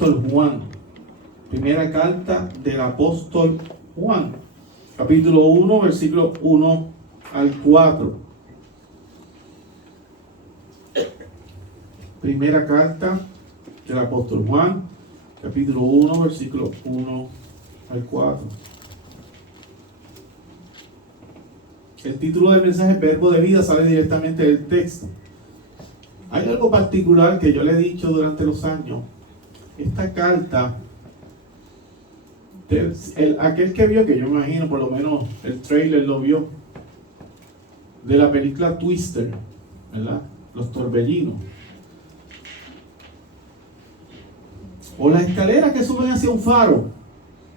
apóstol Juan. Primera carta del apóstol Juan. Capítulo 1, versículo 1 al 4. Primera carta del apóstol Juan. Capítulo 1, versículo 1 al 4. El título del mensaje, Verbo de Vida, sale directamente del texto. Hay algo particular que yo le he dicho durante los años. Esta carta, aquel que vio, que yo me imagino por lo menos el trailer lo vio, de la película Twister, ¿verdad? Los torbellinos. O las escaleras que suben hacia un faro,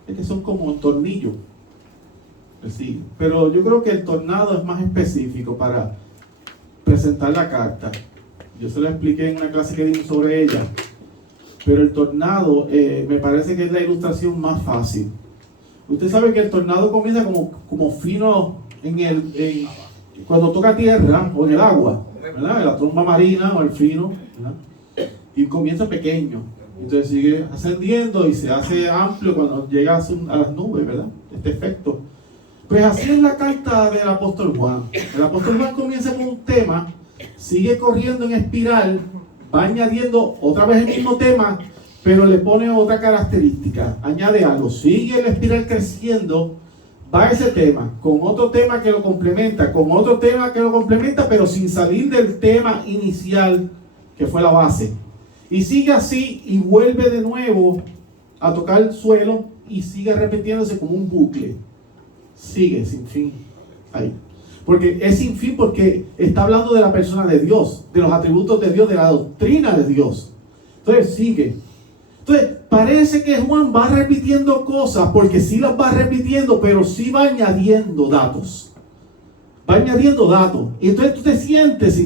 es que son como un tornillo. Sí, pero yo creo que el tornado es más específico para presentar la carta. Yo se lo expliqué en una clase que dimos sobre ella. Pero el tornado me parece que es la ilustración más fácil. Usted sabe que el tornado comienza como fino cuando toca tierra o en el agua, ¿verdad? En la tromba marina o el fino, ¿verdad? Y comienza pequeño. Entonces sigue ascendiendo y se hace amplio cuando llega a las nubes, ¿verdad? Este efecto. Pues así es la carta del apóstol Juan. El apóstol Juan comienza con un tema, sigue corriendo en espiral, va añadiendo otra vez el mismo tema, pero le pone otra característica, añade algo, sigue la espiral creciendo, va ese tema, con otro tema que lo complementa, con otro tema que lo complementa, pero sin salir del tema inicial, que fue la base. Y sigue así y vuelve de nuevo a tocar el suelo y sigue repitiéndose como un bucle. Sigue sin fin ahí. Porque es sin fin porque está hablando de la persona de Dios, de los atributos de Dios, de la doctrina de Dios. Entonces sigue. Entonces parece que Juan va repitiendo cosas, porque sí las va repitiendo, pero sí va añadiendo datos. Va añadiendo datos. Y entonces tú te sientes,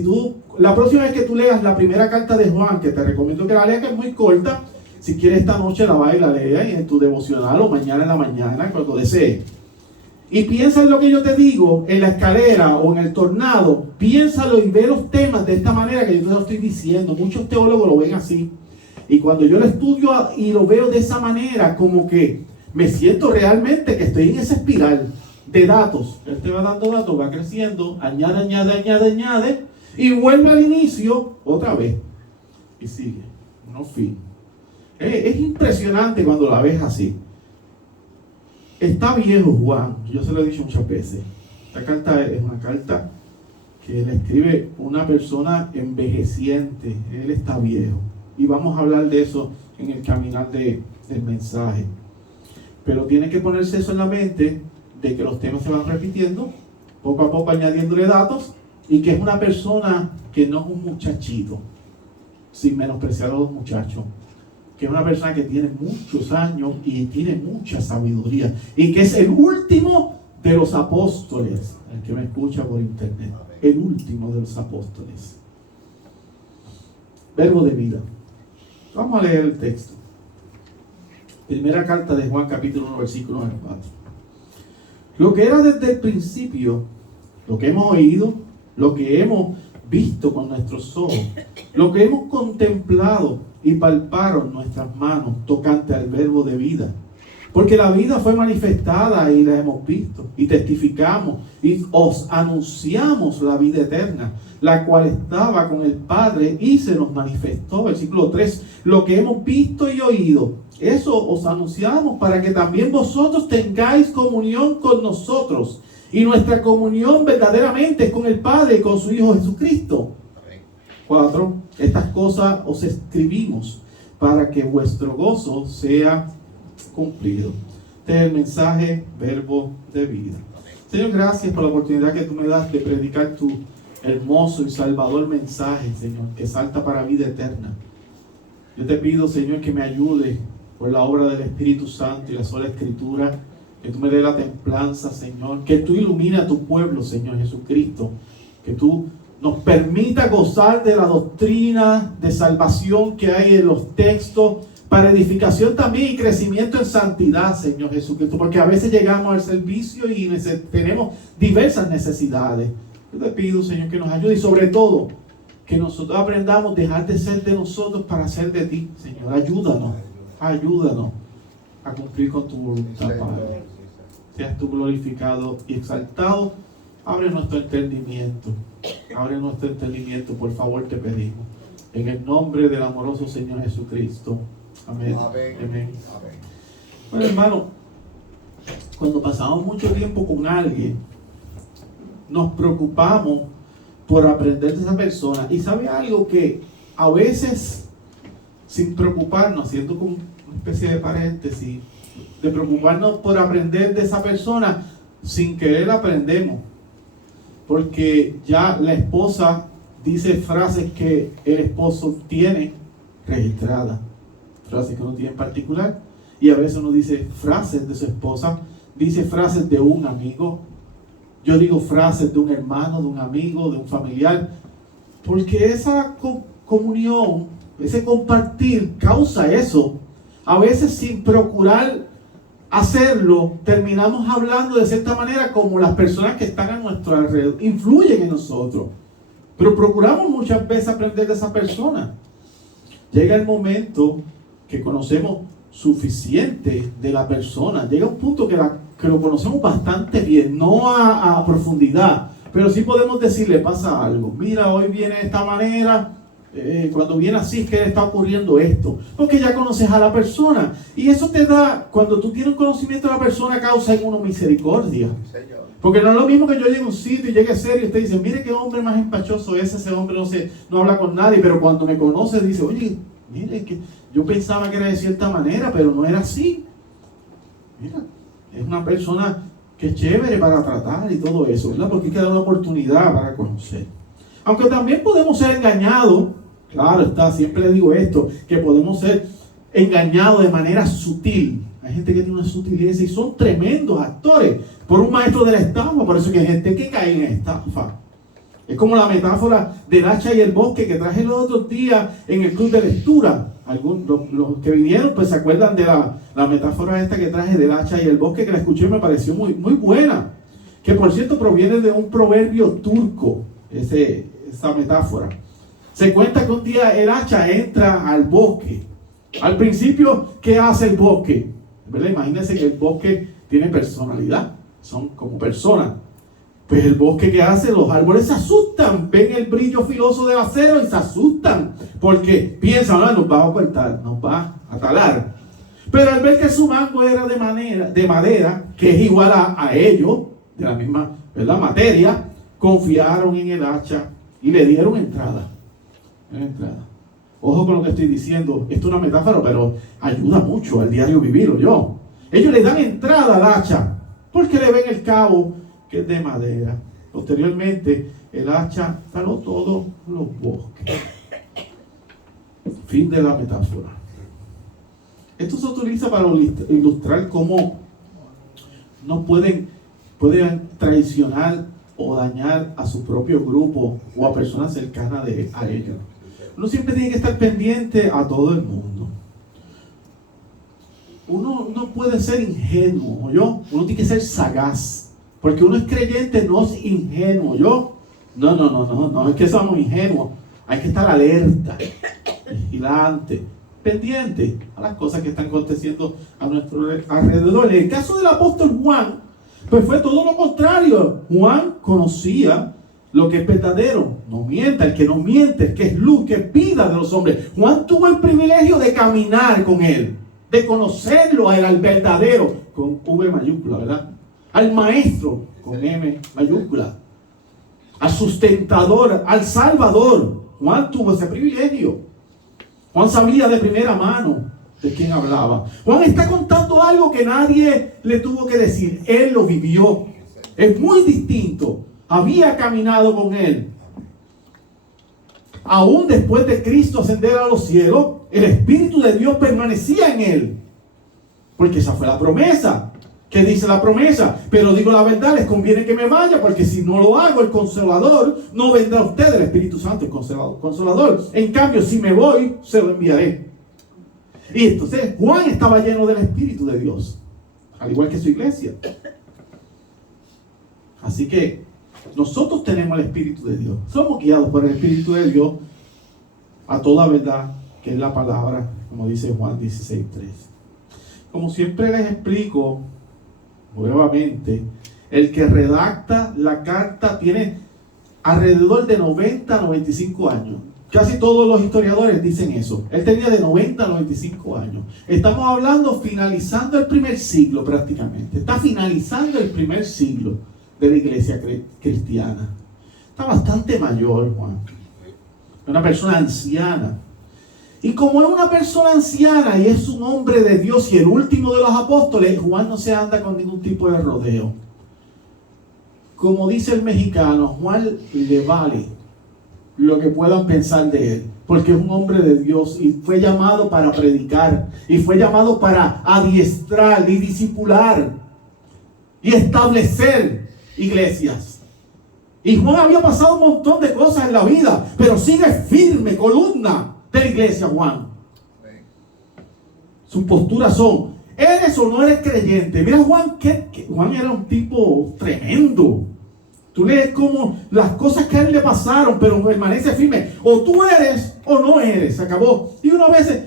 la próxima vez que tú leas la primera carta de Juan, que te recomiendo que la leas, que es muy corta, si quieres esta noche la vas y la leas en tu devocional o mañana en la mañana, cuando desees. Y piensa en lo que yo te digo, en la escalera o en el tornado, piénsalo y ve los temas de esta manera que yo te lo estoy diciendo. Muchos teólogos lo ven así. Y cuando yo lo estudio y lo veo de esa manera, como que me siento realmente que estoy en esa espiral de datos. Él te va dando datos, va creciendo, añade, y vuelve al inicio otra vez. Y sigue, no fin. Es impresionante cuando la ves así. Está viejo Juan, yo se lo he dicho muchas veces. Esta carta es una carta que le escribe una persona envejeciente. Él está viejo. Y vamos a hablar de eso en el caminar del mensaje. Pero tiene que ponerse eso en la mente, de que los temas se van repitiendo, poco a poco añadiéndole datos, y que es una persona que no es un muchachito, sin menospreciar a los muchachos. Que es una persona que tiene muchos años y tiene mucha sabiduría, y que es el último de los apóstoles. El que me escucha por internet, el último de los apóstoles. Verbo de vida. Vamos a leer el texto. Primera carta de Juan, capítulo 1, versículo 4. Lo que era desde el principio, lo que hemos oído, lo que hemos visto con nuestros ojos, lo que hemos contemplado y palparon nuestras manos tocante al verbo de vida. Porque la vida fue manifestada y la hemos visto y testificamos y os anunciamos la vida eterna, la cual estaba con el Padre y se nos manifestó. Versículo 3. Lo que hemos visto y oído, eso os anunciamos para que también vosotros tengáis comunión con nosotros. Y nuestra comunión verdaderamente es con el Padre y con su Hijo Jesucristo. 4. Estas cosas os escribimos para que vuestro gozo sea cumplido. Este es el mensaje, verbo de vida. Señor, gracias por la oportunidad que tú me das de predicar tu hermoso y salvador mensaje, Señor, que salta para vida eterna. Yo te pido, Señor, que me ayude por la obra del Espíritu Santo y la sola Escritura, que tú me des la templanza, Señor, que tú ilumines a tu pueblo, Señor Jesucristo, que tú nos permita gozar de la doctrina de salvación que hay en los textos, para edificación también y crecimiento en santidad, Señor Jesucristo, porque a veces llegamos al servicio y tenemos diversas necesidades. Yo te pido, Señor, que nos ayude y sobre todo que nosotros aprendamos a dejar de ser de nosotros para ser de ti, Señor. Ayúdanos ayúdanos a cumplir con tu voluntad, Padre. Seas tú glorificado y exaltado. Abre nuestro entendimiento. Abre nuestro entendimiento, por favor, te pedimos. En el nombre del amoroso Señor Jesucristo. Amén. Amén. Amén. Amén. Bueno, hermano, cuando pasamos mucho tiempo con alguien, nos preocupamos por aprender de esa persona. Y sabe algo que a veces, sin preocuparnos, haciendo como una especie de paréntesis, de preocuparnos por aprender de esa persona, sin querer aprendemos. Porque ya la esposa dice frases que el esposo tiene registradas, frases que uno tiene en particular, y a veces uno dice frases de su esposa, dice frases de un amigo, yo digo frases de un hermano, de un amigo, de un familiar, porque esa comunión, ese compartir causa eso. A veces sin procurar hacerlo, terminamos hablando de cierta manera como las personas que están a nuestro alrededor influyen en nosotros, pero procuramos muchas veces aprender de esa persona. Llega el momento que conocemos suficiente de la persona, llega un punto que lo conocemos bastante bien, no a profundidad, pero sí podemos decirle, pasa algo, mira, hoy viene de esta manera, cuando viene así es que le está ocurriendo esto, porque ya conoces a la persona, y eso te da, cuando tú tienes un conocimiento de la persona, causa en uno misericordia, porque no es lo mismo que yo llegue a un sitio y llegue serio y usted dice, mire qué hombre más empachoso es ese hombre, no habla con nadie, pero cuando me conoce dice, oye, mire, que yo pensaba que era de cierta manera, pero no era así. Mira, es una persona que es chévere para tratar y todo eso, ¿verdad? Porque hay que dar una oportunidad para conocer. Aunque también podemos ser engañados, claro está, siempre le digo esto, que podemos ser engañados de manera sutil. Hay gente que tiene una sutileza y son tremendos actores por un maestro de la estafa, por eso que hay gente que cae en estafa. Es como la metáfora del hacha y el bosque que traje los otros días en el club de lectura. Los que vinieron pues se acuerdan de la metáfora esta que traje del hacha y el bosque, que la escuché y me pareció muy, muy buena. Que por cierto proviene de un proverbio turco, esa metáfora. Se cuenta que un día el hacha entra al bosque. Al principio, ¿qué hace el bosque? ¿Verdad? Imagínense que el bosque tiene personalidad, son como personas. Pues el bosque, que hace, los árboles se asustan, ven el brillo filoso del acero y se asustan, porque piensan, nos va a cortar, nos va a talar. Pero al ver que su mango era de madera, que es igual a ellos, de la misma, ¿verdad?, materia, confiaron en el hacha y le dieron entrada. Ojo con lo que estoy diciendo, esto es una metáfora, pero ayuda mucho al diario vivir, yo. Ellos le dan entrada al hacha, porque le ven el cabo, que es de madera. Posteriormente, el hacha taló todos los bosques. Fin de la metáfora. Esto se utiliza para ilustrar cómo no pueden traicionar o dañar a su propio grupo o a personas cercanas a ellos. Uno siempre tiene que estar pendiente a todo el mundo. Uno no puede ser ingenuo, uno tiene que ser sagaz. Porque uno es creyente, no es ingenuo, No, es que somos ingenuos. Hay que estar alerta, vigilante, pendiente a las cosas que están aconteciendo a nuestro alrededor. En el caso del apóstol Juan, pues fue todo lo contrario. Juan conocía lo que es verdadero. No mienta, el que no miente, el que es luz, que es vida de los hombres. Juan tuvo el privilegio de caminar con él, de conocerlo a él, al verdadero, con V mayúscula, ¿verdad? Al maestro, con M mayúscula, al sustentador, al salvador. Juan tuvo ese privilegio. Juan sabía de primera mano de quién hablaba. Juan está contando algo que nadie le tuvo que decir. Él lo vivió. Es muy distinto. Había caminado con él. Aún después de Cristo ascender a los cielos, el Espíritu de Dios permanecía en él. Porque esa fue la promesa. ¿Qué dice la promesa? Pero digo la verdad, les conviene que me vaya, porque si no lo hago, el Consolador no vendrá a ustedes, el Espíritu Santo, el Consolador. En cambio, si me voy, se lo enviaré. Y entonces Juan estaba lleno del Espíritu de Dios, al igual que su iglesia. Así que nosotros tenemos el Espíritu de Dios. Somos guiados por el Espíritu de Dios a toda verdad que es la palabra, como dice Juan 16:3. Como siempre les explico, nuevamente, el que redacta la carta tiene alrededor de 90 a 95 años. Casi todos los historiadores dicen eso. Él tenía de 90 a 95 años. Estamos hablando finalizando el primer siglo prácticamente. Está finalizando el primer siglo de la iglesia cristiana. Está bastante mayor, Juan. Es una persona anciana. Y como es una persona anciana y es un hombre de Dios y el último de los apóstoles, Juan no se anda con ningún tipo de rodeo. Como dice el mexicano, Juan le vale lo que puedan pensar de él, porque es un hombre de Dios y fue llamado para predicar, y fue llamado para adiestrar y discipular y establecer iglesias. Y Juan había pasado un montón de cosas en la vida, pero sigue firme, columna de la iglesia, Juan. Sus posturas son: ¿eres o no eres creyente? Mira Juan, Juan era un tipo tremendo. Tú lees como las cosas que a él le pasaron, pero permanece firme. O tú eres o no eres. Se acabó. Y uno a veces,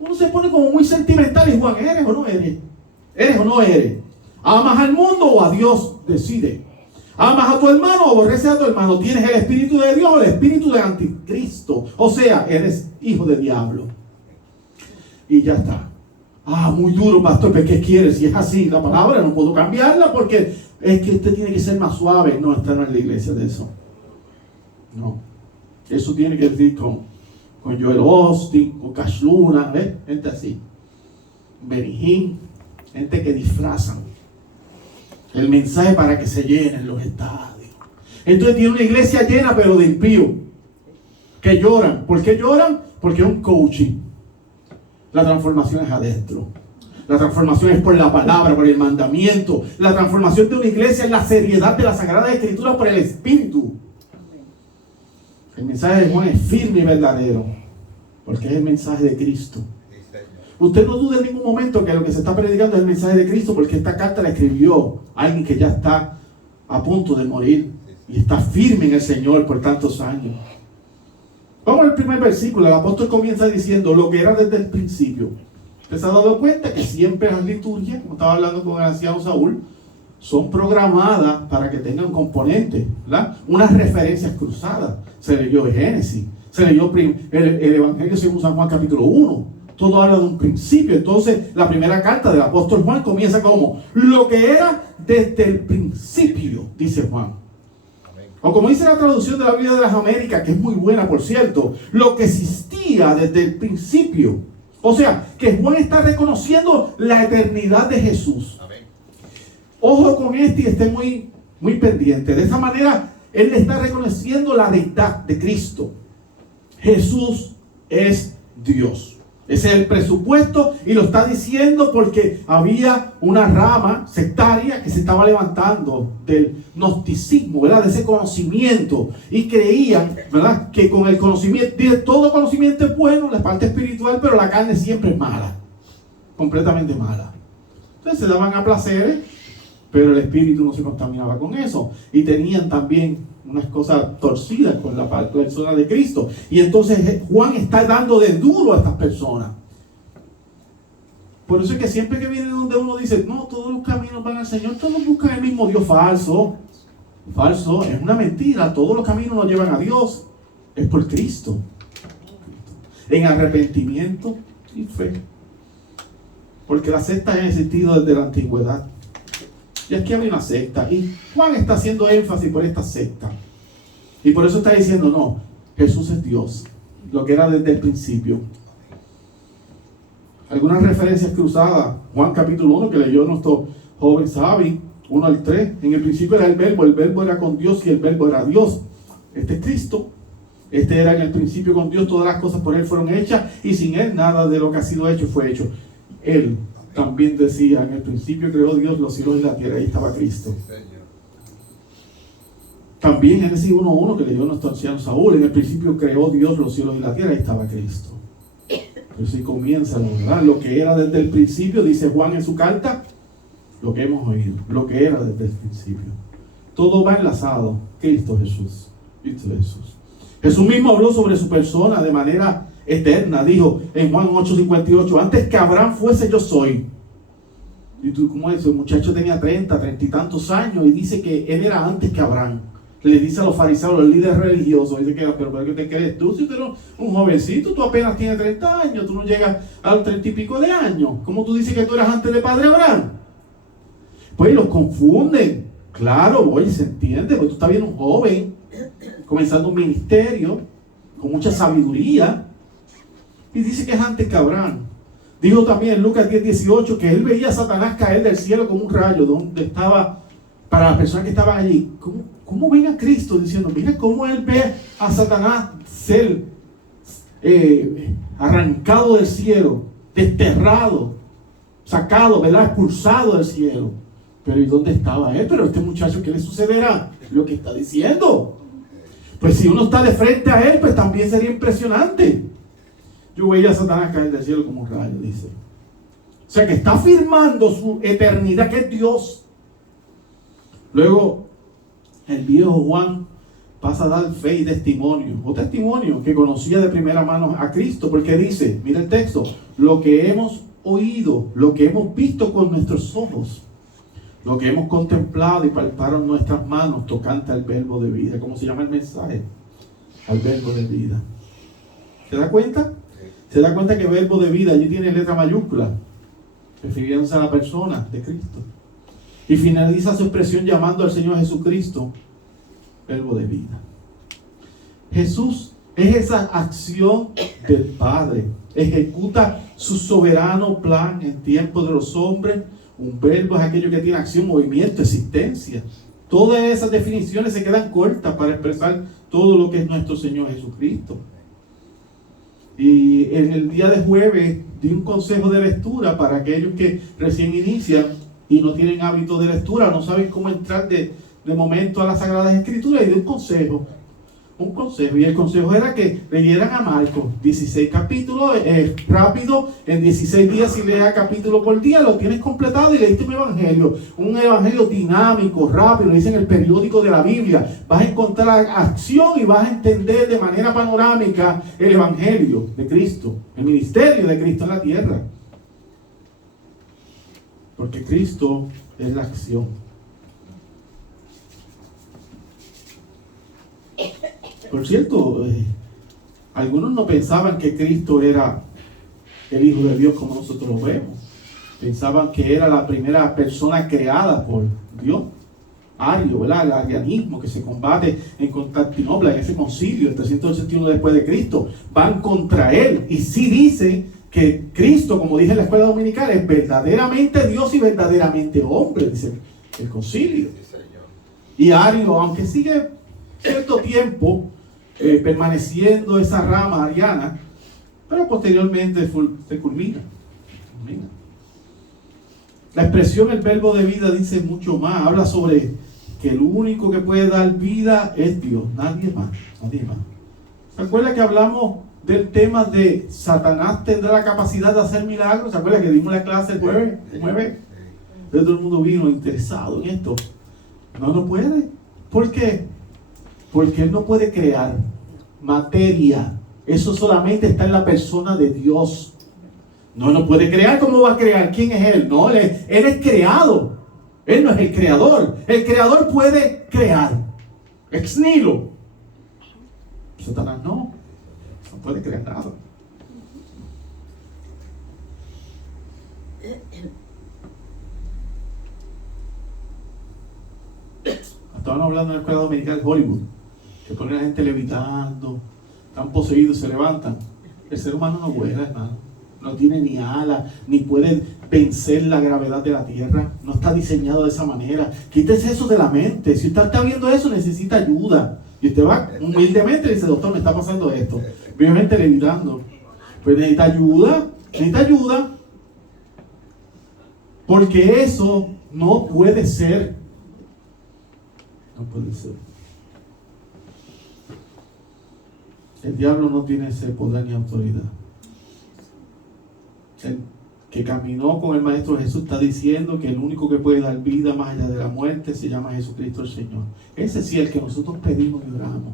uno se pone como muy sentimental. Y Juan, ¿eres o no eres? ¿Eres o no eres? ¿Amas al mundo o a Dios? Decide. ¿Amas a tu hermano o aborreces a tu hermano? ¿Tienes el espíritu de Dios o el espíritu de anticristo? O sea, eres hijo de diablo. Y ya está. Muy duro, pastor, pero ¿qué quieres? Si es así, la palabra no puedo cambiarla porque es que usted tiene que ser más suave. No, esta no es la iglesia de eso. No. Eso tiene que decir con Joel Austin, con Cash Luna, gente así. Benny Hinn, gente que disfrazan el mensaje para que se llenen los estadios. Entonces tiene una iglesia llena, pero de impíos que lloran. ¿Por qué lloran? Porque es un coaching. La transformación es adentro. La transformación es por la palabra, por el mandamiento. La transformación de una iglesia es la seriedad de la Sagrada Escritura por el Espíritu. El mensaje de Juan es firme y verdadero, porque es el mensaje de Cristo. Usted no dude en ningún momento que lo que se está predicando es el mensaje de Cristo, porque esta carta la escribió alguien que ya está a punto de morir y está firme en el Señor por tantos años. Vamos al primer versículo. El apóstol comienza diciendo lo que era desde el principio. ¿Usted se ha dado cuenta que siempre las liturgias, como estaba hablando con el anciano Saúl, son programadas para que tengan componentes, ¿verdad? Unas referencias cruzadas. Se leyó Génesis, se leyó el Evangelio según San Juan capítulo 1. Todo habla de un principio. Entonces la primera carta del apóstol Juan comienza como lo que era desde el principio, dice Juan. O como dice la traducción de la Biblia de las Américas, que es muy buena por cierto, lo que existía desde el principio. O sea, que Juan está reconociendo la eternidad de Jesús. Amén. Ojo con esto y esté muy, muy pendiente. De esa manera, él está reconociendo la deidad de Cristo. Jesús es Dios. Ese es el presupuesto y lo está diciendo porque había una rama sectaria que se estaba levantando del gnosticismo, ¿verdad? De ese conocimiento, y creían, ¿verdad?, que con el conocimiento, todo conocimiento es bueno, la parte espiritual, pero la carne siempre es mala, completamente mala. Entonces se daban a placeres, pero el espíritu no se contaminaba con eso, y tenían también unas cosas torcidas con la persona de Cristo. Y entonces Juan está dando de duro a estas personas. Por eso es que siempre que viene donde uno dice, no, todos los caminos van al Señor, todos buscan el mismo Dios. Falso, es una mentira. Todos los caminos nos llevan a Dios. Es por Cristo, en arrepentimiento y fe, porque las sectas han existido desde la antigüedad. Y aquí hay una secta, y Juan está haciendo énfasis por esta secta, y por eso está diciendo, no, Jesús es Dios, lo que era desde el principio. Algunas referencias cruzadas. Juan capítulo 1, que leyó nuestro joven Sabi, 1 al 3, en el principio era el verbo era con Dios y el verbo era Dios. Este es Cristo. Este era en el principio con Dios, todas las cosas por él fueron hechas, y sin él nada de lo que ha sido hecho fue hecho. Él también decía, en el principio creó Dios los cielos y la tierra, ahí estaba Cristo. También en Génesis 1:1 que leyó nuestro anciano Saúl, en el principio creó Dios los cielos y la tierra, ahí estaba Cristo. Pero si comienza, ¿verdad?, lo que era desde el principio, dice Juan en su carta, lo que hemos oído, lo que era desde el principio. Todo va enlazado. Cristo Jesús. Cristo Jesús. Jesús mismo habló sobre su persona de manera eterna. Dijo en Juan 8:58, antes que Abraham fuese, yo soy. Y tú, ¿cómo es? El muchacho tenía 30 y tantos años y dice que él era antes que Abraham. Le dice a los fariseos, los líderes religiosos, dice que, pero ¿qué te crees tú? Si tú eres un jovencito, tú apenas tienes 30 años, tú no llegas a los 30 y pico de años. ¿Cómo tú dices que tú eras antes de padre Abraham? Pues los confunden. Claro, oye, se entiende, porque tú estás viendo un joven comenzando un ministerio con mucha sabiduría y dice que es antes que Abraham. Dijo también en Lucas 10:18 que él veía a Satanás caer del cielo como un rayo, donde estaba, para las personas que estaban allí. ¿Cómo ven a Cristo diciendo, mira cómo él ve a Satanás ser arrancado del cielo, desterrado, sacado, ¿verdad? Expulsado del cielo? Pero ¿y dónde estaba él? Pero este muchacho, ¿qué le sucederá? Lo que está diciendo. Pues si uno está de frente a él, pues también sería impresionante. Yo veía a Satanás caer del cielo como un rayo, dice. O sea que está afirmando su eternidad, que es Dios. Luego, el viejo Juan pasa a dar fe y testimonio. O testimonio que conocía de primera mano a Cristo. Porque dice, mira el texto, lo que hemos oído, lo que hemos visto con nuestros ojos, lo que hemos contemplado y palparon nuestras manos tocante al verbo de vida. ¿Cómo se llama el mensaje? Al verbo de vida. ¿Se da cuenta? Se da cuenta que verbo de vida allí tiene letra mayúscula, refiriéndose a la persona de Cristo. Y finaliza su expresión llamando al Señor Jesucristo verbo de vida. Jesús es esa acción del Padre. Ejecuta su soberano plan en tiempo de los hombres. Un verbo es aquello que tiene acción, movimiento, existencia. Todas esas definiciones se quedan cortas para expresar todo lo que es nuestro Señor Jesucristo. Y en el día de jueves di un consejo de lectura para aquellos que recién inician y no tienen hábito de lectura, no saben cómo entrar de momento a las Sagradas Escrituras, y di un consejo. Y el consejo era que leyeran a Marcos 16 capítulos, rápido, en 16 días. Si leas capítulo por día, lo tienes completado y leíste un evangelio dinámico, rápido, dicen el periódico de la Biblia. Vas a encontrar acción y vas a entender de manera panorámica el evangelio de Cristo, el ministerio de Cristo en la tierra. Porque Cristo es la acción. Por cierto, algunos no pensaban que Cristo era el Hijo de Dios como nosotros lo vemos. Pensaban que era la primera persona creada por Dios. Ario, ¿verdad? El arianismo que se combate en Constantinopla, en ese concilio, el 381 después de Cristo. Van contra él y sí dicen que Cristo, como dije en la escuela dominical, es verdaderamente Dios y verdaderamente hombre, dice el concilio. Y Ario, aunque sigue cierto tiempo permaneciendo esa rama ariana, pero posteriormente se culmina. La expresión el verbo de vida dice mucho más. Habla sobre que el único que puede dar vida es Dios, nadie más. ¿Se acuerda que hablamos del tema de Satanás tendrá la capacidad de hacer milagros? ¿Se acuerda que dimos la clase el jueves? Todo el mundo vino interesado en esto. No puede. ¿Por qué? Porque él no puede crear materia. Eso solamente está en la persona de Dios. No puede crear. ¿Cómo va a crear? ¿Quién es él? No, él es creado. Él no es el creador. El creador puede crear. Ex nihilo. Satanás no puede crear nada. Estaban hablando en la escuela dominical de Hollywood, que ponen a la gente levitando, están poseídos, se levantan. El ser humano no vuela, hermano. No tiene ni alas, ni puede vencer la gravedad de la tierra. No está diseñado de esa manera. Quítese eso de la mente. Si usted está viendo eso, necesita ayuda. Y usted va humildemente y dice, doctor, me está pasando esto. Veo gente levitando. Pues necesita ayuda. Porque eso no puede ser. No puede ser. El diablo no tiene ese poder ni autoridad. El que caminó con el Maestro Jesús está diciendo que el único que puede dar vida más allá de la muerte se llama Jesucristo el Señor. Ese sí es el que nosotros pedimos y oramos.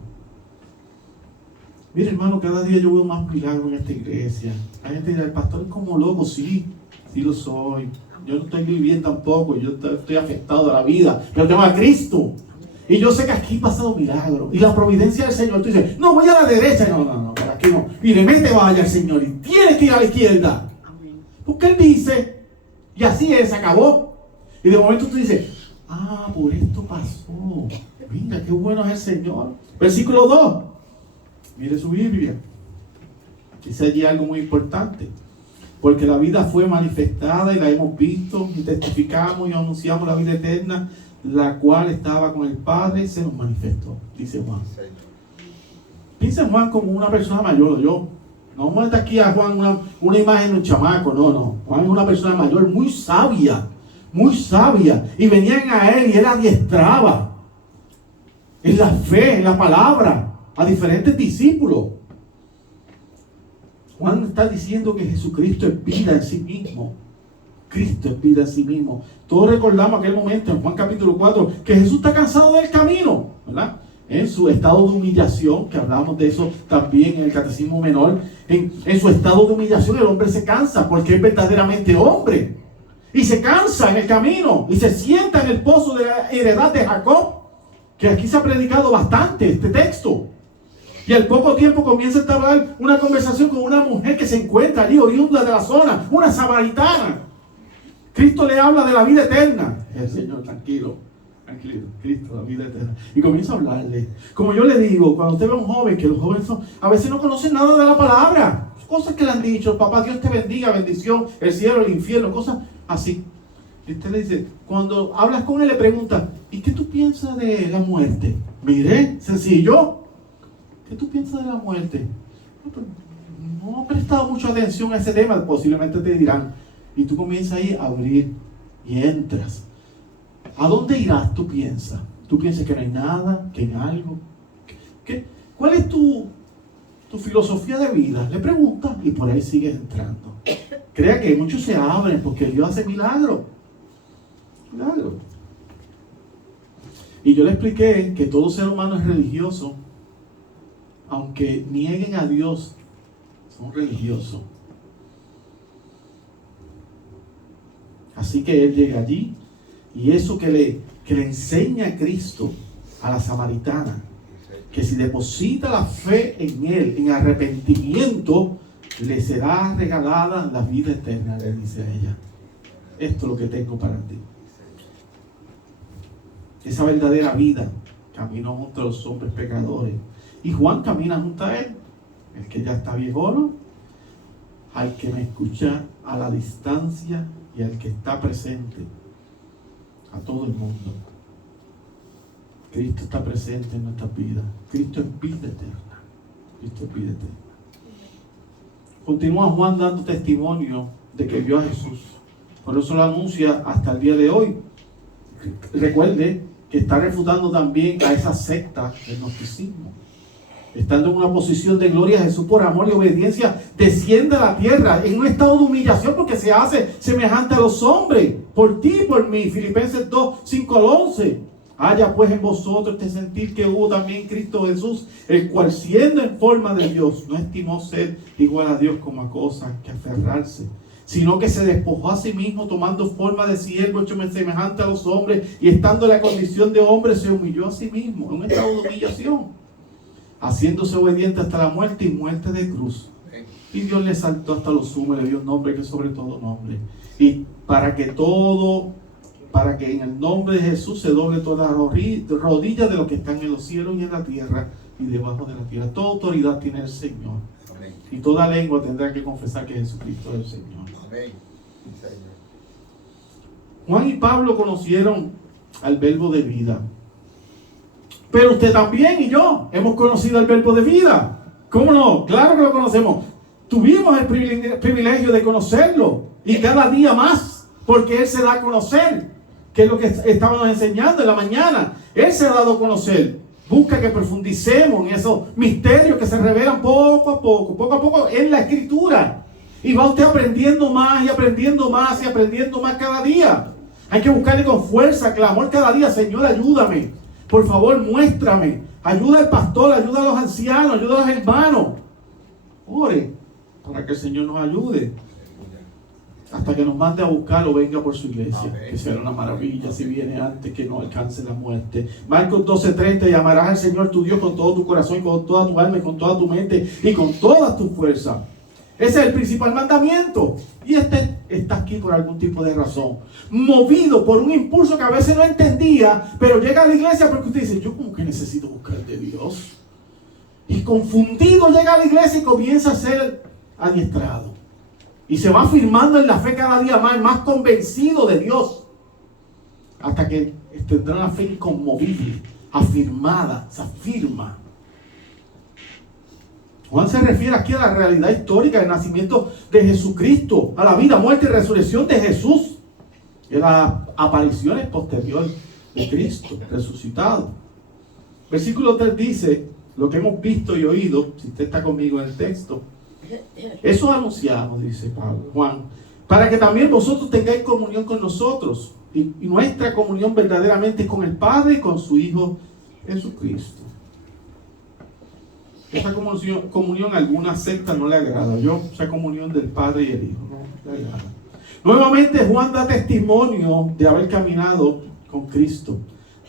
Mire, hermano, cada día yo veo más milagros en esta iglesia. Hay gente que dice, el pastor es como loco. Sí, sí lo soy. Yo no estoy bien tampoco, yo estoy afectado de la vida, pero tengo a Cristo. Y yo sé que aquí ha pasado milagros. Y la providencia del Señor, tú dices, no, voy a la derecha. No, por aquí no. Y de mente vaya el Señor. Y tiene que ir a la izquierda. Porque Él dice, y así es, se acabó. Y de momento tú dices, por esto pasó. Mira, qué bueno es el Señor. Versículo 2. Mire su Biblia. Dice allí algo muy importante. Porque la vida fue manifestada y la hemos visto y testificamos y anunciamos la vida eterna, la cual estaba con el Padre y se nos manifestó, dice Juan. Piensa en Juan como una persona mayor. No vamos a estar aquí a Juan una imagen de un chamaco, no. Juan es una persona mayor, muy sabia, y venían a él y él adiestraba en la fe, en la palabra, a diferentes discípulos. Juan está diciendo que Jesucristo es vida en sí mismo. Cristo es vida en sí mismo. Todos recordamos aquel momento en Juan capítulo 4 que Jesús está cansado del camino, ¿verdad? En su estado de humillación, que hablamos de eso también en el Catecismo Menor, en su estado de humillación el hombre se cansa porque es verdaderamente hombre. Y se cansa en el camino y se sienta en el pozo de la heredad de Jacob, que aquí se ha predicado bastante este texto. Y al poco tiempo comienza a entablar una conversación con una mujer que se encuentra allí, oriunda de la zona, una samaritana. Cristo le habla de la vida eterna. El Señor, tranquilo, Cristo, la vida eterna. Y comienza a hablarle. Como yo le digo, cuando usted ve a un joven, que los jóvenes a veces no conocen nada de la palabra. Cosas que le han dicho, papá, Dios te bendiga, bendición, el cielo, el infierno, cosas así. Y usted le dice, cuando hablas con él, le pregunta, ¿y qué tú piensas de la muerte? Mire, sencillo. ¿Qué tú piensas de la muerte? No he prestado mucha atención a ese tema. Posiblemente te dirán. Y tú comienzas ahí a abrir y entras. ¿A dónde irás? Tú piensas. Tú piensas que no hay nada, que en algo. ¿Cuál es tu filosofía de vida? Le preguntas y por ahí sigues entrando. Crea que muchos se abren porque Dios hace milagros. Milagros. Y yo le expliqué que todo ser humano es religioso. Aunque nieguen a Dios, son religiosos. Así que Él llega allí y eso que le enseña a Cristo a la samaritana, que si deposita la fe en Él, en arrepentimiento, le será regalada la vida eterna, le dice a ella. Esto es lo que tengo para ti. Esa verdadera vida caminó junto a los hombres pecadores. Y Juan camina junto a él, el que ya está viejo, ¿no? Al que me escucha a la distancia y al que está presente, a todo el mundo. Cristo está presente en nuestras vidas. Cristo es vida eterna. Cristo es vida eterna. Continúa Juan dando testimonio de que vio a Jesús. Por eso lo anuncia hasta el día de hoy. Recuerde que está refutando también a esa secta del gnosticismo. Estando en una posición de gloria, Jesús por amor y obediencia desciende a la tierra en un estado de humillación porque se hace semejante a los hombres, por ti y por mí. Filipenses 2, 5 al 11. Haya pues en vosotros este sentir que hubo también en Cristo Jesús, el cual siendo en forma de Dios, no estimó ser igual a Dios como a cosa que aferrarse, sino que se despojó a sí mismo, tomando forma de siervo, hecho semejante a los hombres, y estando en la condición de hombre, se humilló a sí mismo, en un estado de humillación, haciéndose obediente hasta la muerte y muerte de cruz. Y Dios le exaltó hasta lo sumo, le dio un nombre que es sobre todo nombre. Y para que en el nombre de Jesús se doble toda rodilla de los que están en los cielos y en la tierra y debajo de la tierra. Toda autoridad tiene el Señor. Amén. Y toda lengua tendrá que confesar que Jesucristo es el Señor. Amén. Juan y Pablo conocieron al verbo de vida. Pero usted también y yo hemos conocido el verbo de vida. ¿Cómo no? Claro que lo conocemos. Tuvimos el privilegio de conocerlo. Y cada día más. Porque Él se da a conocer. Que es lo que estábamos enseñando en la mañana. Él se ha dado a conocer. Busca que profundicemos en esos misterios que se revelan poco a poco en la Escritura. Y va usted aprendiendo más y aprendiendo más y aprendiendo más cada día. Hay que buscarle con fuerza, clamor cada día. Señor, ayúdame. Por favor, muéstrame. Ayuda al pastor, ayuda a los ancianos, ayuda a los hermanos. Ore para que el Señor nos ayude. Hasta que nos mande a buscar o venga por su iglesia. Amén. Que será una maravilla si viene antes que no alcance la muerte. Marcos 12:30, y amarás al Señor tu Dios con todo tu corazón, y con toda tu alma, y con toda tu mente, y con todas tus fuerzas. Ese es el principal mandamiento. Y este está aquí por algún tipo de razón. Movido por un impulso que a veces no entendía, pero llega a la iglesia porque usted dice, yo como que necesito buscar de Dios. Y confundido llega a la iglesia y comienza a ser adiestrado. Y se va afirmando en la fe cada día más convencido de Dios. Hasta que tendrá una fe inconmovible, afirmada, se afirma. Juan se refiere aquí a la realidad histórica del nacimiento de Jesucristo, a la vida, muerte y resurrección de Jesús, y a las apariciones posteriores de Cristo resucitado. Versículo 3 dice, lo que hemos visto y oído, si usted está conmigo en el texto, eso anunciamos, dice Juan, para que también vosotros tengáis comunión con nosotros, y nuestra comunión verdaderamente es con el Padre y con su Hijo Jesucristo. Esa comunión a alguna secta no le agrada. Esa comunión del Padre y el Hijo no le agrada. Nuevamente Juan da testimonio de haber caminado con Cristo.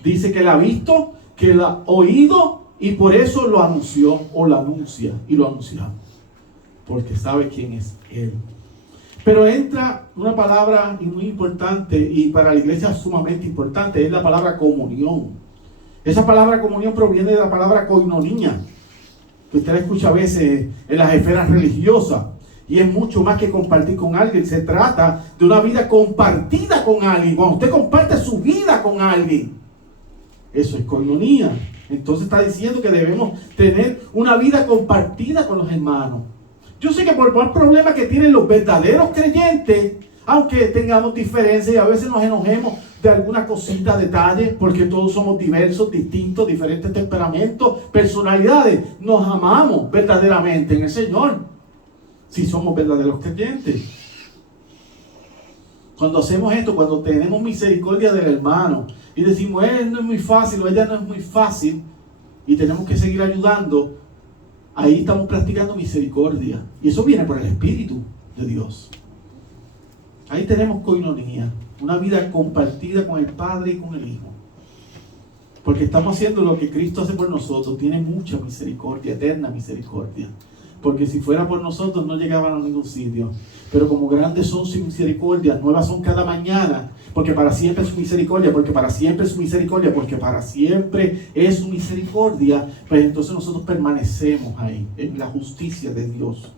Dice que la ha visto, que la ha oído, y por eso lo anunció o lo anuncia, y lo anunciamos. Porque sabe quién es Él. Pero entra una palabra muy importante, y para la iglesia sumamente importante, es la palabra comunión. Esa palabra comunión proviene de la palabra koinonia, que usted la escucha a veces en las esferas religiosas, y es mucho más que compartir con alguien. Se trata de una vida compartida con alguien. Cuando usted comparte su vida con alguien, eso es koinonia. Entonces está diciendo que debemos tener una vida compartida con los hermanos. Yo sé que por más problemas que tienen los verdaderos creyentes, aunque tengamos diferencias y a veces nos enojemos de alguna cosita, detalle, porque todos somos diversos, distintos, diferentes temperamentos, personalidades, nos amamos verdaderamente en el Señor, si somos verdaderos creyentes. Cuando hacemos esto, cuando tenemos misericordia del hermano y decimos, él no es muy fácil o ella no es muy fácil, y tenemos que seguir ayudando, ahí estamos practicando misericordia. Y eso viene por el Espíritu de Dios. Ahí tenemos koinonia, una vida compartida con el Padre y con el Hijo. Porque estamos haciendo lo que Cristo hace por nosotros. Tiene mucha misericordia, eterna misericordia. Porque si fuera por nosotros no llegaban a ningún sitio. Pero como grandes son sus misericordias, nuevas son cada mañana. Porque para siempre es su misericordia, porque para siempre es su misericordia, porque para siempre es su misericordia. Pues entonces nosotros permanecemos ahí, en la justicia de Dios.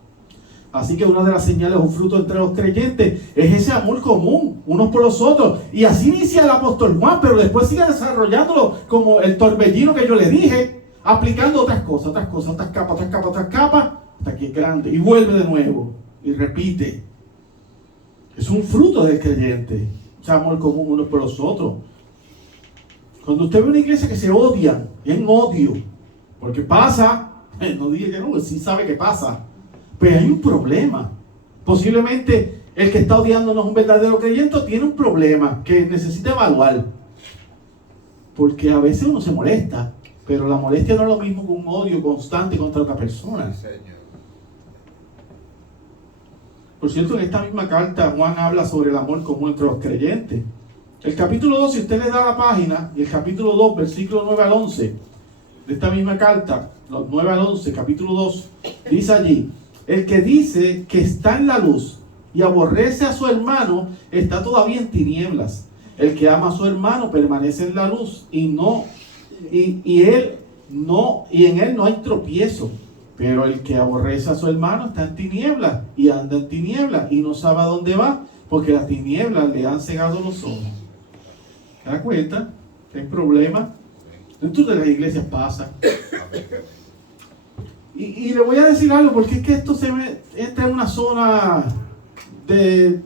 Así que una de las señales o fruto entre los creyentes es ese amor común, unos por los otros. Y así inicia el apóstol Juan, pero después sigue desarrollándolo como el torbellino que yo le dije, aplicando otras cosas, otras capas, hasta que es grande. Y vuelve de nuevo, y repite. Es un fruto del creyente, ese amor común unos por los otros. Cuando usted ve una iglesia que se odian, en odio, porque pasa, no diga que no, sí sabe que pasa. Pero hay un problema. Posiblemente el que está odiando no es un verdadero creyente, tiene un problema que necesita evaluar. Porque a veces uno se molesta, pero la molestia no es lo mismo que un odio constante contra otra persona. Por cierto, en esta misma carta Juan habla sobre el amor común entre los creyentes. El capítulo 2, si usted le da la página, y el capítulo 2, versículo 9 al 11, de esta misma carta, los 9 al 11, capítulo 2, dice allí: el que dice que está en la luz y aborrece a su hermano está todavía en tinieblas. El que ama a su hermano permanece en la luz y en él no hay tropiezo. Pero el que aborrece a su hermano está en tinieblas y anda en tinieblas y no sabe a dónde va, porque las tinieblas le han cegado los ojos. ¿Se da cuenta? Que hay problemas. Dentro de las iglesias pasa. Y le voy a decir algo, porque es que esto entra en una zona de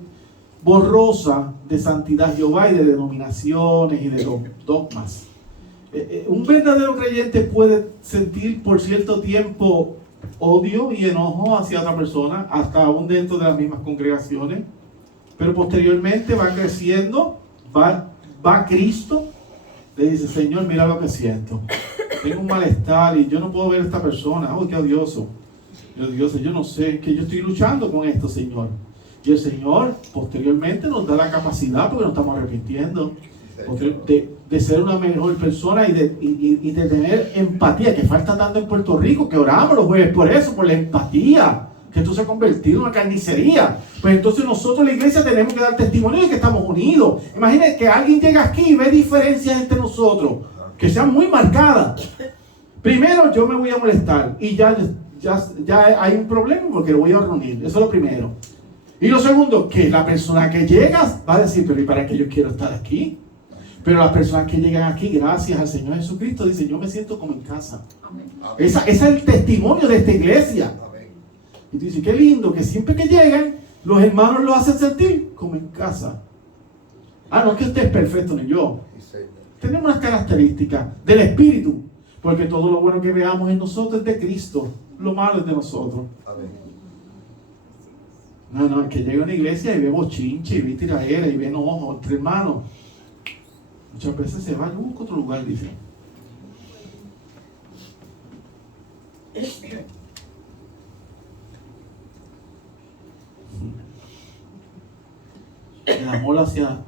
borrosa de santidad Jehová y de denominaciones y de dogmas. Un verdadero creyente puede sentir por cierto tiempo odio y enojo hacia otra persona, hasta aún dentro de las mismas congregaciones, pero posteriormente va creciendo, va a Cristo, le dice, Señor, mira lo que siento. Tengo un malestar y yo no puedo ver a esta persona. ¡Uy, qué odioso! Yo no sé, que yo estoy luchando con esto, Señor. Y el Señor posteriormente nos da la capacidad, porque nos estamos arrepintiendo, de ser una mejor persona y de tener empatía, que falta tanto en Puerto Rico, que oramos los jueves por eso, por la empatía, que esto se ha convertido en una carnicería. Pues entonces nosotros, la iglesia, tenemos que dar testimonio de que estamos unidos. Imagínense que alguien llega aquí y ve diferencias entre nosotros, que sean muy marcadas. Primero, yo me voy a molestar y ya hay un problema porque lo voy a reunir. Eso es lo primero. Y lo segundo, que la persona que llega va a decir, pero ¿y para qué yo quiero estar aquí? Pero las personas que llegan aquí, gracias al Señor Jesucristo, dicen, yo me siento como en casa. Ese es el testimonio de esta iglesia. Y tú dices, qué lindo que siempre que llegan, los hermanos lo hacen sentir como en casa. No es que usted es perfecto, ni yo. Tenemos unas características del Espíritu, porque todo lo bueno que veamos en nosotros es de Cristo, lo malo es de nosotros. No, el que llega a una iglesia y ve bochinche, y ve tiradera, y ve enojo entre hermanos, muchas veces se va, yo busco otro lugar, dice. El amor hacia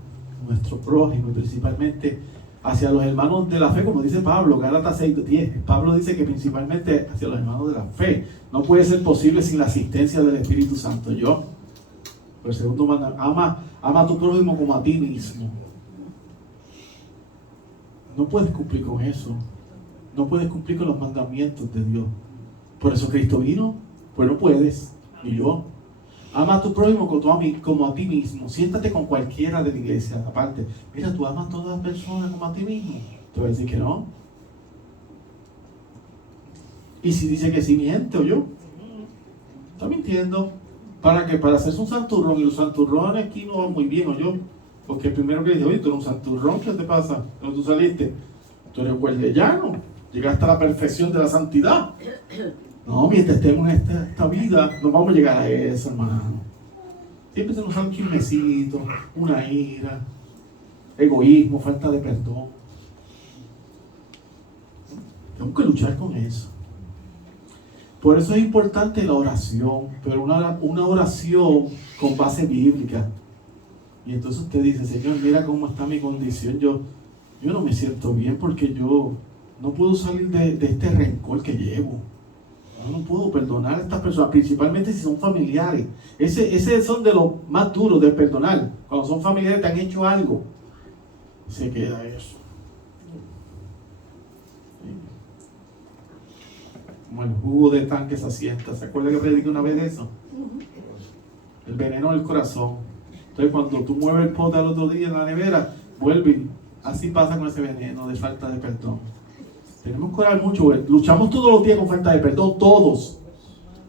nuestro prójimo y principalmente hacia los hermanos de la fe, como dice Pablo, Gálatas 6:10. Pablo dice que principalmente hacia los hermanos de la fe. No puede ser posible sin la asistencia del Espíritu Santo. El segundo mandamiento, ama a tu prójimo como a ti mismo. No puedes cumplir con eso. No puedes cumplir con los mandamientos de Dios. Por eso Cristo vino. Pues no puedes. Ni yo. Ama a tu prójimo como a ti mismo. Siéntate con cualquiera de la iglesia. Aparte, mira, tú amas a todas las personas como a ti mismo. Te voy a decir que no. Y si dice que sí, miente o yo. Está mintiendo. ¿Para qué? Para hacerse un santurrón. Y los santurrones aquí no van muy bien, o yo. Porque el primero que dice, oye, tú eres un santurrón, ¿qué te pasa? ¿Dónde tú saliste? Tú eres huerdellano. Llegaste a la perfección de la santidad. No, mientras estemos en esta vida, no vamos a llegar a eso, hermano. Siempre se nos sale un chismecito, una ira, egoísmo, falta de perdón. Tenemos que luchar con eso. Por eso es importante la oración, pero una oración con base bíblica. Y entonces usted dice, Señor, mira cómo está mi condición. Yo no me siento bien porque yo no puedo salir de este rencor que llevo. Yo no puedo perdonar a estas personas, principalmente si son familiares. Ese son de los más duros de perdonar. Cuando son familiares te han hecho algo, se queda eso. Como el jugo de tanque se asienta. ¿Se acuerda que prediqué una vez de eso? El veneno del corazón. Entonces cuando tú mueves el pote al otro día en la nevera, vuelve. Así pasa con ese veneno de falta de perdón. Tenemos que orar mucho. Luchamos todos los días con falta de perdón, todos.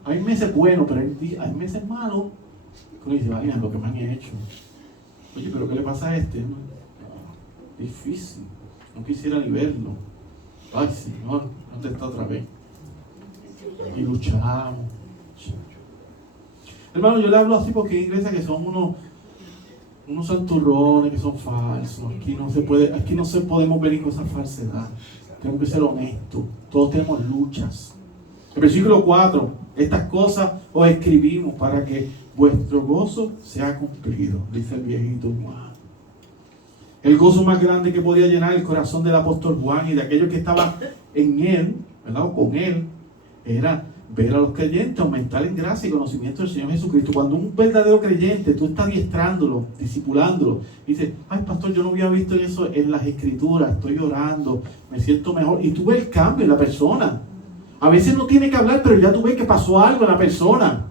Hay meses buenos, pero hay meses malos. Uno dice, vaya, lo que me han hecho. Oye, pero ¿qué le pasa a este? Difícil. No quisiera ni verlo. Ay, Señor, ¿dónde está otra vez? Y luchamos. Hermano, yo le hablo así porque hay iglesias que son unos santurrones que son falsos. Aquí no se podemos venir con esa falsedad. Tenemos que ser honestos. Todos tenemos luchas. El versículo 4. Estas cosas os escribimos para que vuestro gozo sea cumplido. Dice el viejito Juan. El gozo más grande que podía llenar el corazón del apóstol Juan y de aquellos que estaban en él, ¿verdad? O con él, era ver a los creyentes aumentar en gracia y conocimiento del Señor Jesucristo. Cuando un verdadero creyente, tú estás adiestrándolo, discipulándolo, dice, ay pastor, yo no había visto eso en las escrituras, estoy orando, me siento mejor. Y tú ves el cambio en la persona. A veces no tiene que hablar, pero ya tú ves que pasó algo en la persona.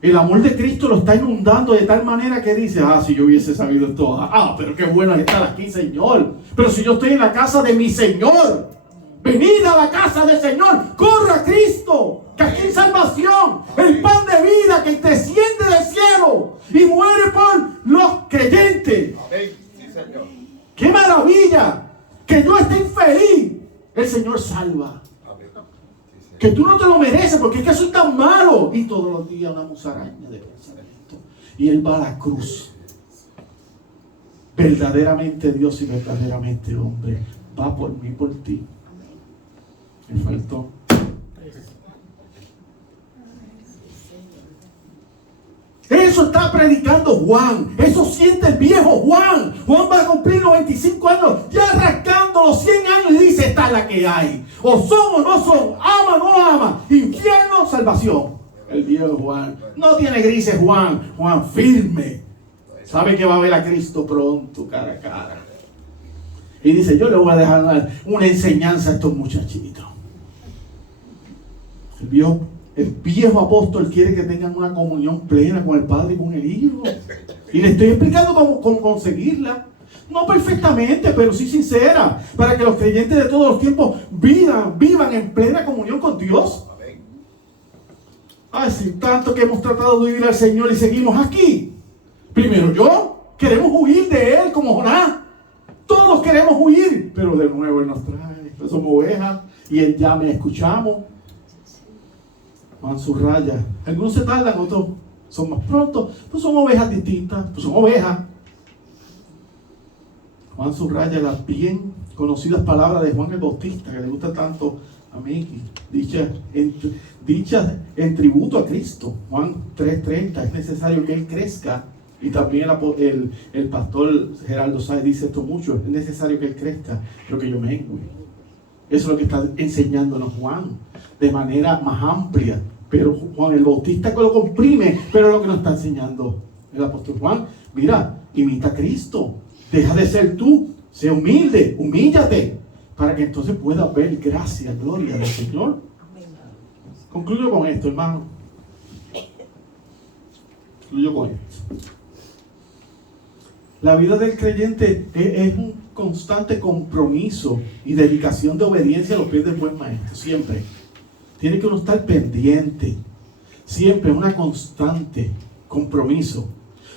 El amor de Cristo lo está inundando de tal manera que dice, si yo hubiese sabido esto, pero qué bueno es estar aquí, Señor. Pero si yo estoy en la casa de mi Señor, venid a la casa del Señor, corra a Cristo, que aquí hay salvación, el pan de vida que desciende del cielo y muere por los creyentes. Amén. Sí, Señor. ¡Qué maravilla! Que yo esté infeliz, el Señor salva. Amén. Sí, Señor. Que tú no te lo mereces porque es que soy tan malo. Y todos los días una musaraña de pensamiento. Y Él va a la cruz. verdaderamente Dios y verdaderamente hombre. Va por mí, por ti. Me faltó. Eso está predicando Juan. Eso siente el viejo Juan. Juan va a cumplir 95 años, ya rascando los 100 años, y dice: esta es la que hay. O son o no son. Ama o no ama. Infierno, salvación. El viejo Juan. No tiene grises Juan. Juan firme. Sabe que va a ver a Cristo pronto, cara a cara. Y dice: yo le voy a dejar una enseñanza a estos muchachitos. El viejo apóstol quiere que tengan una comunión plena con el Padre y con el Hijo. Y le estoy explicando cómo conseguirla. No perfectamente, pero sí sincera. Para que los creyentes de todos los tiempos vivan en plena comunión con Dios. Ay, sí, tanto que hemos tratado de ir al Señor y seguimos aquí. Primero yo, queremos huir de Él como Jonás. Todos queremos huir, pero de nuevo Él nos trae. Pues somos ovejas y Él llama y escuchamos. Juan subraya. Algunos se tardan, otros son más pronto. Pues son ovejas distintas, pues son ovejas. Juan subraya las bien conocidas palabras de Juan el Bautista, que le gusta tanto a Miki, dichas en tributo a Cristo. Juan 3:30, es necesario que Él crezca. Y también el pastor Geraldo Sáez dice esto mucho: es necesario que Él crezca, pero que yo mengue. Eso es lo que está enseñándonos Juan, de manera más amplia. Pero Juan el Bautista lo comprime, pero es lo que nos está enseñando el apóstol Juan. Mira, imita a Cristo. Deja de ser tú. Sé humilde, humíllate, para que entonces puedas ver gracia, gloria del Señor. Concluyo con esto, hermano. Concluyo con esto. La vida del creyente es un constante compromiso y dedicación de obediencia a los pies del buen maestro. Siempre. Tiene que uno estar pendiente. Siempre una constante compromiso.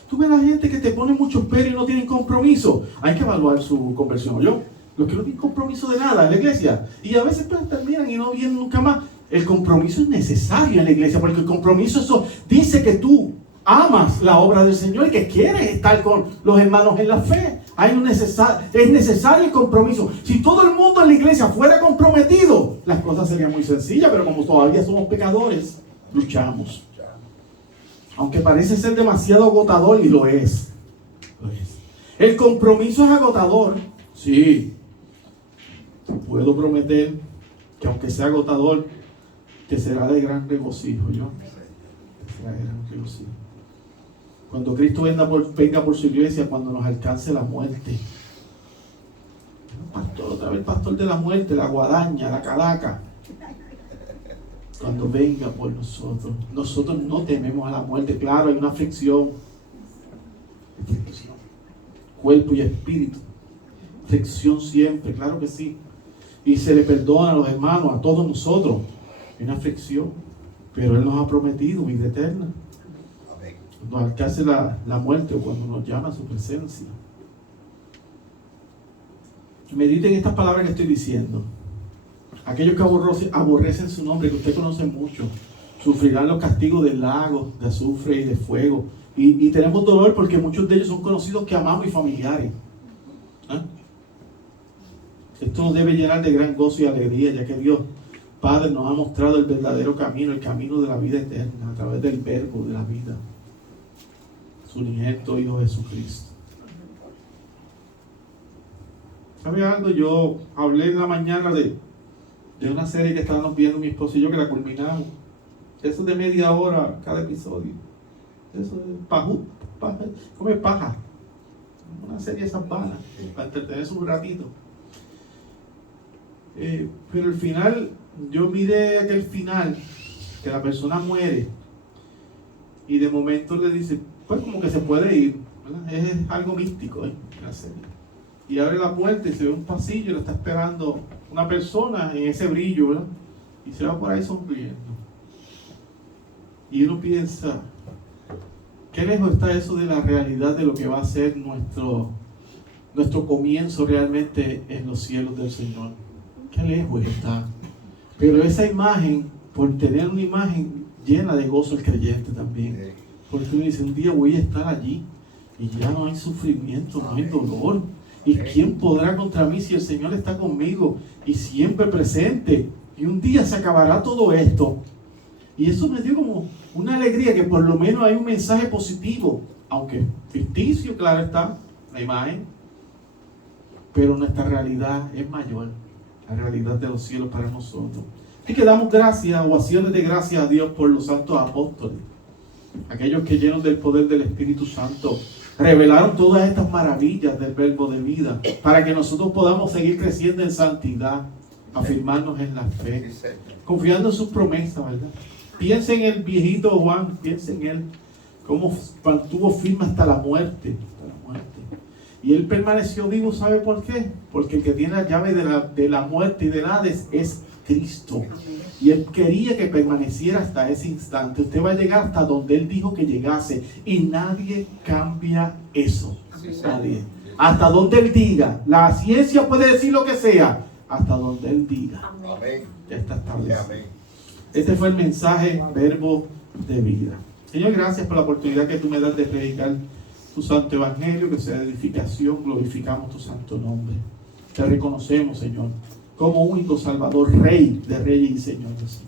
Tú ves a la gente que te pone muchos peros y no tienen compromiso. Hay que evaluar su conversión. Los que no tienen compromiso de nada en la iglesia. Y a veces pues terminan y no vienen nunca más. El compromiso es necesario en la iglesia, porque el compromiso eso dice que tú amas la obra del Señor y que quieres estar con los hermanos en la fe. Es necesario el compromiso. Si todo el mundo en la iglesia fuera comprometido, las cosas serían muy sencillas, pero como todavía somos pecadores, luchamos. Aunque parece ser demasiado agotador, y lo es. El compromiso es agotador. Sí. Puedo prometer que aunque sea agotador, te será de gran regocijo. Te será de gran regocijo. Cuando Cristo venga por su iglesia, cuando nos alcance la muerte. Pastor, otra vez el pastor de la muerte, la guadaña, la calaca. Cuando venga por nosotros no tememos a la muerte. Claro, hay una aflicción. Cuerpo y espíritu. Aflicción siempre, claro que sí. Y se le perdona a los hermanos, a todos nosotros. Hay una aflicción. Pero Él nos ha prometido vida eterna. Nos alcance la muerte o cuando nos llama a su presencia. Mediten estas palabras que estoy diciendo. Aquellos que aborrecen su nombre, que usted conoce mucho, sufrirán los castigos del lago, de azufre y de fuego. Y tenemos dolor porque muchos de ellos son conocidos que amamos y familiares. Esto nos debe llenar de gran gozo y alegría, ya que Dios Padre nos ha mostrado el verdadero camino, el camino de la vida eterna, a través del verbo de la vida, su unigénito Hijo Jesucristo. ¿Sabe algo? Yo hablé en la mañana de una serie que estábamos viendo mi esposo y yo, que la culminamos. Eso de media hora cada episodio. Eso de comer paja. Una serie de esas vanas, para entretenerse un ratito. Pero el final, yo miré aquel final, que la persona muere y de momento le dice, pues como que se puede ir, ¿verdad? Es algo místico, la serie. Y abre la puerta y se ve un pasillo y lo está esperando una persona en ese brillo, ¿verdad? Y se va por ahí sonriendo. Y uno piensa, ¿qué lejos está eso de la realidad de lo que va a ser nuestro comienzo realmente en los cielos del Señor? ¿Qué lejos está? Pero esa imagen, por tener una imagen, llena de gozo el creyente también. Porque uno dice, un día voy a estar allí. y ya no hay sufrimiento, no hay dolor. ¿Y quién podrá contra mí si el Señor está conmigo y siempre presente? Y un día se acabará todo esto. Y eso me dio como una alegría, que por lo menos hay un mensaje positivo, aunque ficticio, claro está, la imagen, pero nuestra realidad es mayor, la realidad de los cielos para nosotros. Así que damos gracias o acciones de gracias a Dios por los santos apóstoles, aquellos que llenos del poder del Espíritu Santo revelaron todas estas maravillas del verbo de vida, para que nosotros podamos seguir creciendo en santidad, afirmarnos en la fe, Sí, Señor. confiando en sus promesas, ¿verdad? Piensen en el viejito Juan, piensen en él, cómo mantuvo firme hasta la muerte, y él permaneció vivo. ¿Sabe por qué? Porque el que tiene la llave de la muerte y del Hades es Cristo, y él quería que permaneciera hasta ese instante. Usted va a llegar hasta donde él dijo que llegase, y nadie cambia eso, Sí, Señor. nadie. Hasta donde él diga, la ciencia puede decir lo que sea, hasta donde él diga, Amén. ya está establecido. Amén. Este fue el mensaje, verbo de vida. Señor, gracias por la oportunidad que tú me das de predicar tu santo evangelio, que sea de edificación. Glorificamos tu santo nombre. Te reconocemos, Señor, como único Salvador, Rey de Reyes y Señor de Señores.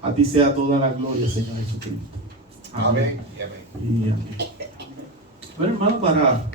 A ti sea toda la gloria, Señor Jesucristo. Amén. Y amén. Y amén. Bueno, hermano, para